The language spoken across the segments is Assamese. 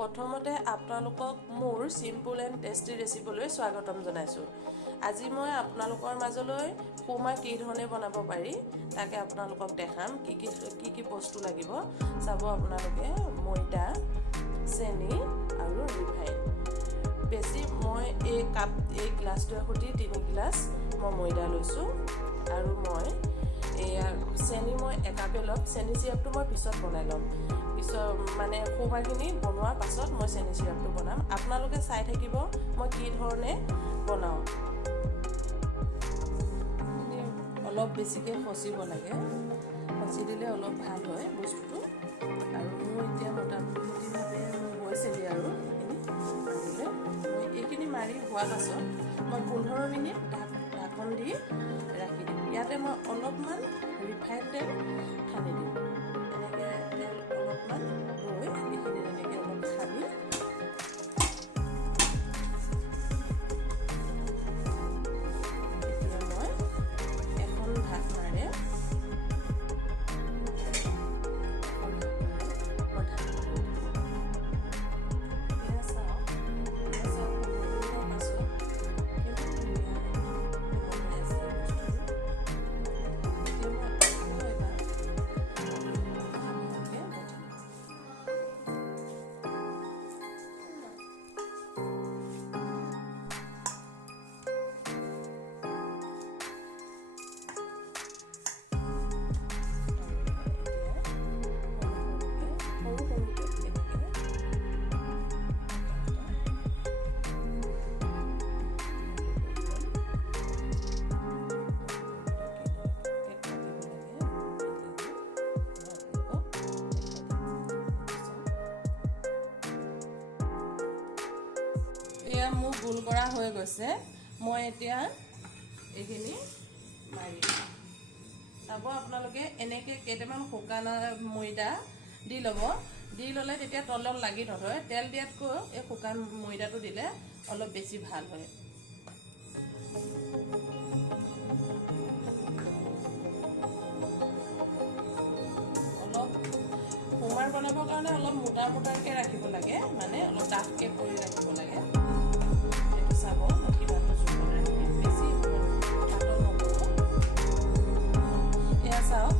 প্ৰথমতে আপোনালোকক মোৰ চিম্পল এণ্ড টেষ্টি ৰেচিপিলৈ স্বাগতম জনাইছোঁ। আজি মই আপোনালোকৰ মাজলৈ খুৰমা কি ধৰণে বনাব পাৰি তাকে আপোনালোকক দেখাম। কি বস্তু লাগিব চাব আপোনালোকে। ময়দা, চেনি আৰু ৰিফাইন। বেছি মই এই গ্লাছটোৰ সৈতে 3 গ্লাছ মই ময়দা লৈছোঁ আৰু মই চেনি মই 1 কাপে ল'ম। চেনি চিৰাপটো মই পিছত বনাই ল'ম। মানে খুৰমাখিনি বনোৱাৰ পাছত মই চেনি চিৰাপটো বনাম। আপোনালোকে চাই থাকিব মই কি ধৰণে বনাওঁ। অলপ বেছিকৈ খচিব লাগে, খচি দিলে অলপ ভাল হয় বস্তুটো। আৰু মোৰ এতিয়া মোটামুটিভাৱে হৈছেগৈ আৰু এইখিনি মাৰি হোৱাৰ পাছত মই 15 মিনিট ঢাকন দি ৰাখি দিম। ইয়াতে মই অলপমান ৰিফাইন তেল সানি দিম। এনেকৈ তেল অলপমান লৈ এইখিনি এনেকৈ অলপ সানি এতিয়া মই এখন ঢাকনাৰে মোৰ গোল কৰা হৈ গৈছে। মই এতিয়া এইখিনি মাৰি চাব। আপোনালোকে এনেকৈ কেইটামান শুকান ময়দা দি ল'ব। দি ল'লে তেতিয়া তলত লাগি নধৰে। তেল দিয়াতকৈ এই শুকান ময়দাটো দিলে অলপ বেছি ভাল হয়। অলপ খুৰমা বনাবৰ কাৰণে অলপ মোটাকৈ ৰাখিব লাগে, মানে অলপ ডাঠকৈ কৰি ৰাখিব লাগে। চাব কিমানটো জোখত ৰাখিম, বেছি পাতল নকৰোঁ। এয়া চাওক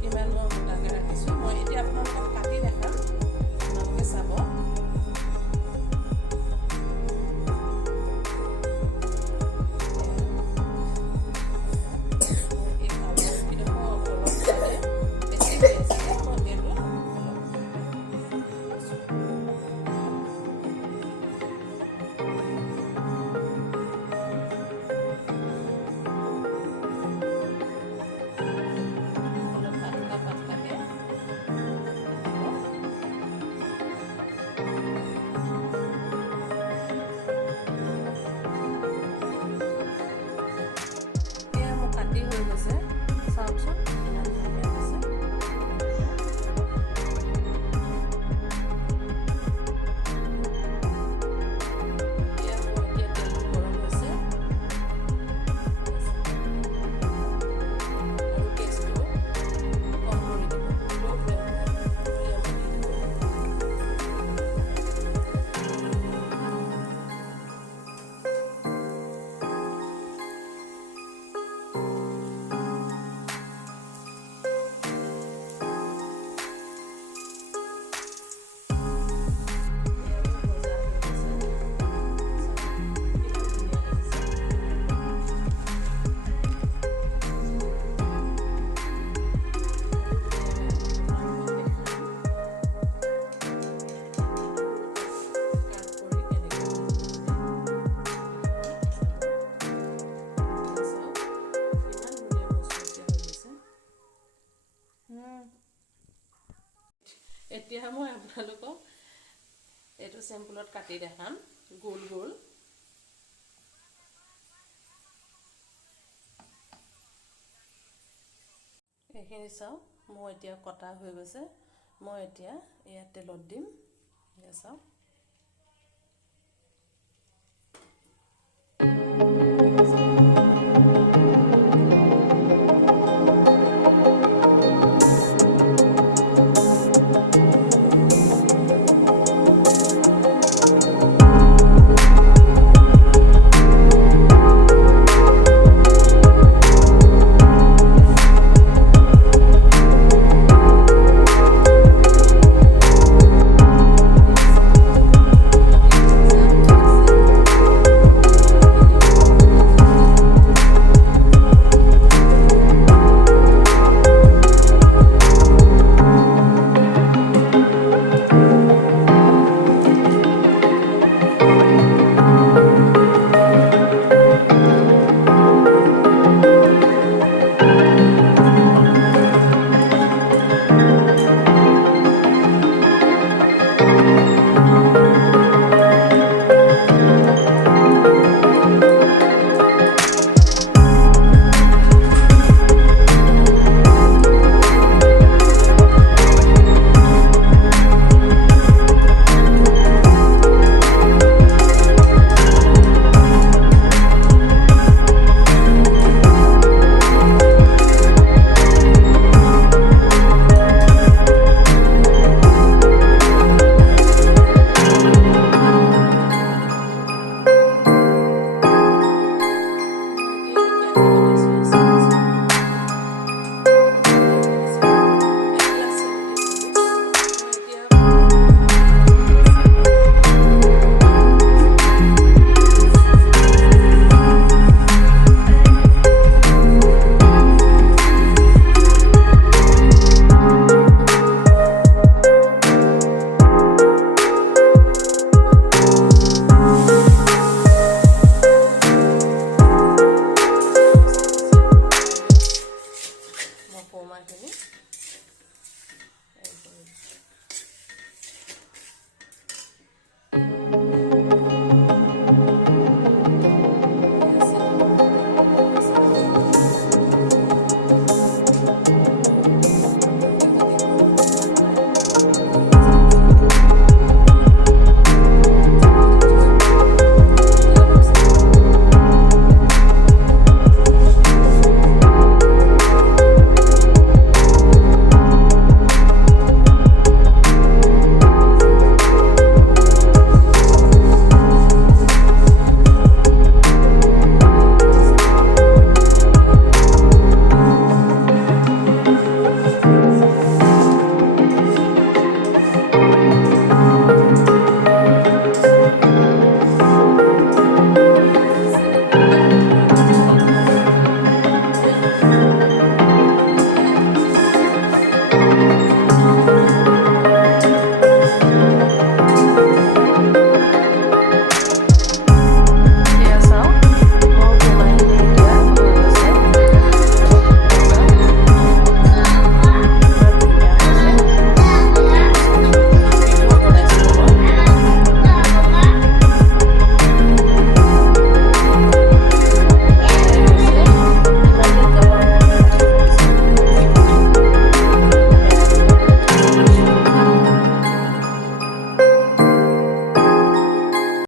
কিমান মই মোটাকৈ ৰাখিছোঁ। মই এতিয়া আপোনালোকক কাটি দেখাম, আপোনালোকে চাব। এতিয়া মই আপোনালোকক এইটো চেম্পুলত কাটি দেখাম, গোল গোল। এইখিনি চাওক মোৰ এতিয়া কটা হৈ গৈছে। মই এতিয়া এয়া তেলত দিম। এয়া চাওক।